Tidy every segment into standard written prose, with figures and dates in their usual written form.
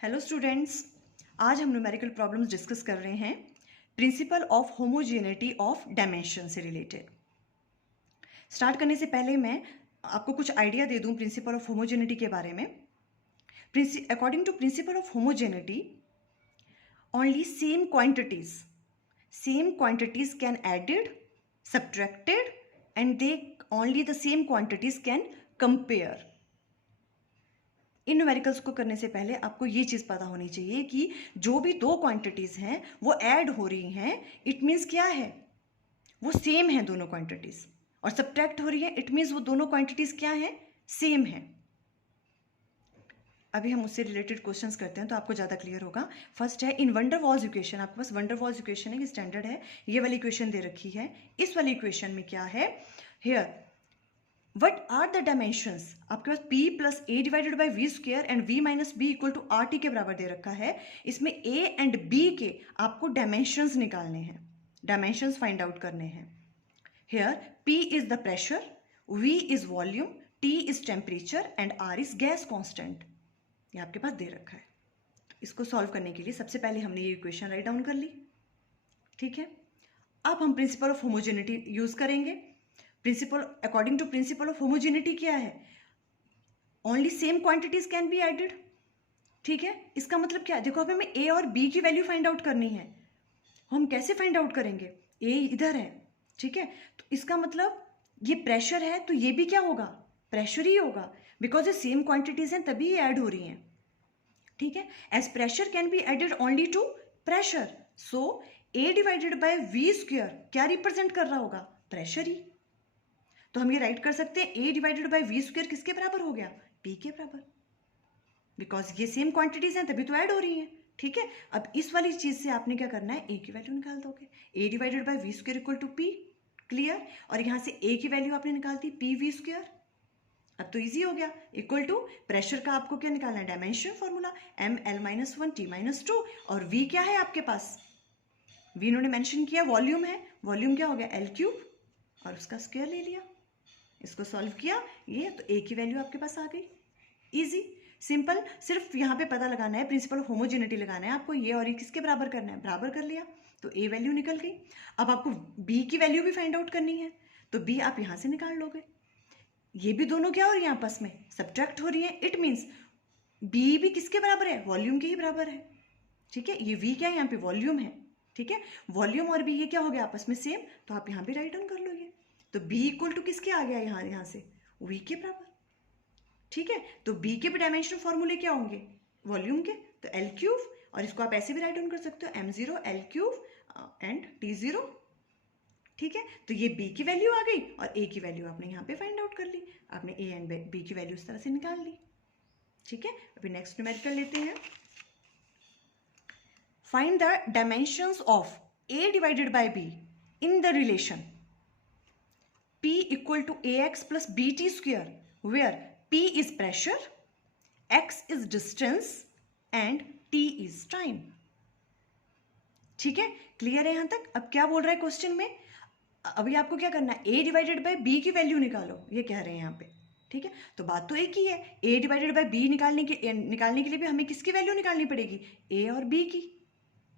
Hello students, आज हम numerical problems discuss कर रहे हैं principal of homogeneity of dimension से रिलेटेड। स्टार्ट करने से पहले मैं आपको कुछ आइडिया दे दूं प्रिंसिपल ऑफ होमोजेनिटी के बारे में। According to principle of homogeneity, only same quantities can added, subtracted and they only the same quantities can compare. इन न्यूमेरिकल्स को करने से पहले आपको ये चीज़ पता होनी चाहिए कि जो भी दो क्वांटिटीज़ हैं वो ऐड हो रही हैं, इट मीन्स क्या है, वो सेम है दोनों क्वांटिटीज़। और सब्ट्रैक्ट हो रही है, इट मीन्स वो दोनों क्वांटिटीज़ क्या हैं, सेम है। अभी हम उससे रिलेटेड क्वेश्चंस करते हैं तो आपको ज़्यादा क्लियर होगा। फर्स्ट है इन वंडर वॉल्स इक्वेशन। आपके पास वंडर वॉल्स इक्वेशन है कि स्टैंडर्ड है, ये वाली इक्वेशन दे रखी है। इस वाली इक्वेशन में क्या है, here what are the dimensions. आपके पास p plus A divided by V square and v minus B equal to R T के बराबर दे रखा है। इसमें a एंड b के आपको डायमेंशंस निकालने हैं, डायमेंशंस फाइंड आउट करने हैं। Here p is the pressure, v is volume, t is temperature and r is gas constant. ये आपके पास दे रखा है। इसको सॉल्व करने के लिए सबसे पहले हमने ये इक्वेशन राइट डाउन कर ली, ठीक है। अब हम प्रिंसिपल ऑफ होमोजेनिटी यूज करेंगे। Principle according to principle of homogeneity क्या है, only same quantities can be added, ठीक है। इसका मतलब क्या है, देखो अब हमें ए और बी की वैल्यू फाइंड आउट करनी है। हम कैसे फाइंड आउट करेंगे, ए इधर है, ठीक है। तो इसका मतलब ये प्रेशर है तो ये भी क्या होगा, प्रेशर ही होगा, बिकॉज ये सेम क्वांटिटीज हैं तभी ये ऐड हो रही हैं, ठीक है। As pressure can be added only to pressure, so A divided by V square क्या रिप्रेजेंट कर रहा होगा, प्रेशर ही। तो हम ये राइट कर सकते हैं a divided by V square किसके बराबर हो गया, p के बराबर, बिकॉज ये सेम क्वांटिटीज हैं तभी तो ऐड हो रही हैं, ठीक है। अब इस वाली चीज से आपने क्या करना है, a की वैल्यू निकाल दोगे, a divided by V square equal to p, clear. और यहाँ से a की वैल्यू आपने निकाल दी p वी स्क्वेयर। अब तो इजी हो गया, इक्वल टू प्रेशर का आपको क्या निकालना है, डायमेंशन फॉर्मूला ml-1 t-2, और v क्या है आपके पास, v इन्होंने मेंशन किया वॉल्यूम है, वॉल्यूम क्या हो गया L क्यूब, और उसका स्क्वायर ले लिया। इसको सॉल्व किया ये, तो a की वैल्यू आपके पास आ गई, इजी सिंपल। सिर्फ यहाँ पे पता लगाना है, प्रिंसिपल ऑफ होमोजेनिटी लगाना है आपको, ये और ये किसके बराबर करना है, बराबर कर लिया तो a वैल्यू निकल गई। अब आपको b की वैल्यू भी फाइंड आउट करनी है, तो b आप यहाँ से निकाल लोगे। ये भी दोनों क्या हो रही है, आपस में सब्ट्रैक्ट हो रही है, इट मीन्स b भी किसके बराबर है, वॉल्यूम के ही बराबर है, ठीक है। ये v क्या है, यहाँ पे वॉल्यूम है, ठीक है। वॉल्यूम और b ये क्या हो गया, आपस में सेम, तो आप यहाँ पे राइट डाउन कर लो ये। तो b इक्वल टू किसके आ गया, यहाँ से v के बराबर, ठीक है। तो b के भी डायमेंशन फॉर्मूले क्या होंगे, वॉल्यूम के, तो L क्यूब, और इसको आप ऐसे भी राइट डाउन कर सकते हो m0 L cube and t0, ठीक है। तो ये b की वैल्यू आ गई और a की वैल्यू आपने यहाँ पे फाइंड आउट कर ली, आपने a एंड b की वैल्यू इस तरह से निकाल ली, ठीक है। अभी नेक्स्ट न्यूमेरिकल लेते हैं। Find the dimensions of a divided by b in the relation P equal to ax plus bt square, where P is pressure, x is distance and t is time, ठीक है। Clear है यहाँ तक। अब क्या बोल रहा है क्वेश्चन में, अभी आपको क्या करना है, a डिवाइडेड बाई b की वैल्यू निकालो, ये कह रहे हैं यहाँ पे, ठीक है। तो बात तो एक ही है, a डिवाइडेड बाई b निकालने के लिए भी हमें किसकी वैल्यू निकालनी पड़ेगी, a और b की,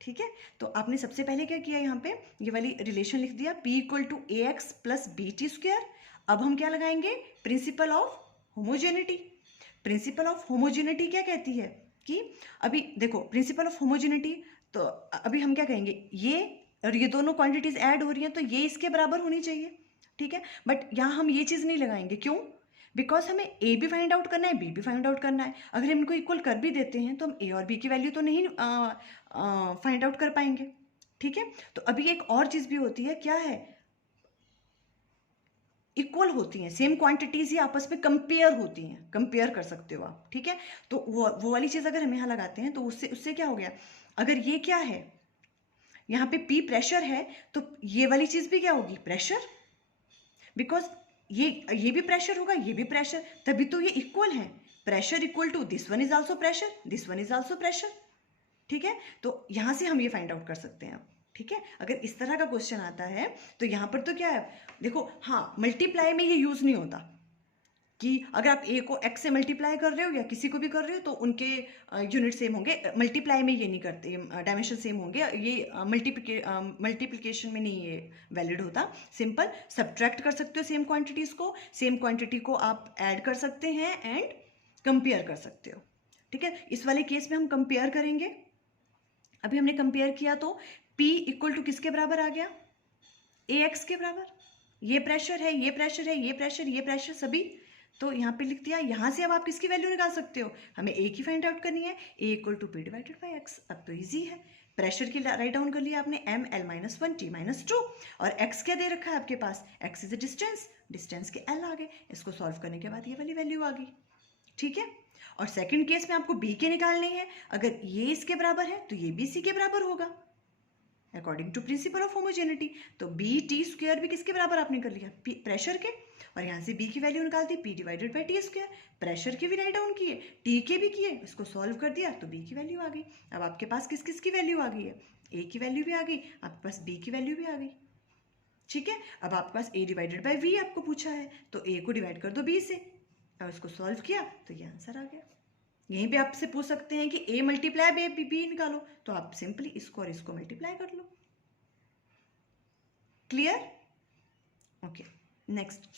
ठीक है। तो आपने सबसे पहले क्या किया, यहाँ पे ये वाली रिलेशन लिख दिया, p equal to A X plus B T square. अब हम क्या लगाएंगे, principle of homogeneity. Principle of homogeneity क्या कहती है कि अभी देखो प्रिंसिपल ऑफ होमोजेनिटी, तो अभी हम क्या कहेंगे, ये और ये दोनों क्वांटिटीज ऐड हो रही हैं तो ये इसके बराबर होनी चाहिए, ठीक है। बट यहाँ हम ये चीज़ नहीं लगाएंगे, क्यों, बिकॉज हमें a भी फाइंड आउट करना है, b भी फाइंड आउट करना है। अगर हम इनको इक्वल कर भी देते हैं तो हम a और b की वैल्यू तो नहीं फाइंड आउट कर पाएंगे, ठीक है। तो अभी एक और चीज़ भी होती है, क्या है, इक्वल होती हैं, सेम क्वांटिटीज ही आपस में कंपेयर होती हैं, कंपेयर कर सकते हो आप, ठीक है। तो वो वाली चीज़ अगर हम यहाँ लगाते हैं तो उससे क्या हो गया, अगर ये क्या है, यहाँ पे p प्रेशर है तो ये वाली चीज़ भी क्या होगी, प्रेशर, बिकॉज ये भी प्रेशर होगा, ये भी प्रेशर, तभी तो ये इक्वल है। Pressure equal to this one is also pressure, this one is also pressure, ठीक है। तो यहाँ से हम ये फाइंड आउट कर सकते हैं, ठीक है। अगर इस तरह का क्वेश्चन आता है तो यहाँ पर तो क्या है, देखो हाँ मल्टीप्लाई में ये यूज नहीं होता, कि अगर आप ए को एक्स से मल्टीप्लाई कर रहे हो या किसी को भी कर रहे हो तो उनके यूनिट सेम होंगे। मल्टीप्लाई में ये नहीं करते, डायमेंशन सेम होंगे, ये मल्टीप्लिकेशन में नहीं ये वैलिड होता। सिंपल सब्ट्रैक्ट कर सकते हो सेम क्वांटिटीज़ को, सेम क्वांटिटी को आप ऐड कर सकते हैं एंड कंपेयर कर सकते हो। ठीक है, इस वाले केस में हम कंपेयर करेंगे। अभी हमने कंपेयर किया तो P इक्वल टू किसके बराबर आ गया, AX के बराबर। ये प्रेशर है, ये प्रेशर है, ये प्रेशर, ये प्रेशर सभी तो यहाँ पे लिख दिया। यहाँ से अब आप किसकी वैल्यू निकाल सकते हो, हमें A की फाइंड आउट करनी है, A equal to P divided by X। अब तो ईजी है, प्रेशर की राइट डाउन कर लिया आपने ML-1 T-2 और X क्या दे रखा है आपके पास, X is a distance, distance के L आ गए। इसको सॉल्व करने के बाद ये वाली वैल्यू आ गई। ठीक है, और सेकंड केस में आपको B के निकालने हैं। अगर ये इसके बराबर है तो ये भी C के बराबर होगा according to principle of homogeneity. तो B(T)² भी किसके बराबर आपने कर लिया, प्रेशर के, और यहाँ से B की वैल्यू निकाल दी P divided by T²। Pressure के भी राइट डाउन किए, T के भी किए, इसको सॉल्व कर दिया तो B की वैल्यू आ गई। अब आपके पास किस किस की वैल्यू आ गई है, A की वैल्यू भी आ गई, आपके पास B की वैल्यू भी आ गई। ठीक है, अब आपके पास A डिवाइडेड बाई V आपको पूछा है तो A को डिवाइड कर दो B से, और इसको सॉल्व किया तो ये आंसर आ गया। यहीं पे आपसे पूछ सकते हैं कि A मल्टीप्लाई B निकालो, तो आप सिंपली इसको और इसको मल्टीप्लाई कर लो। क्लियर? Okay, next.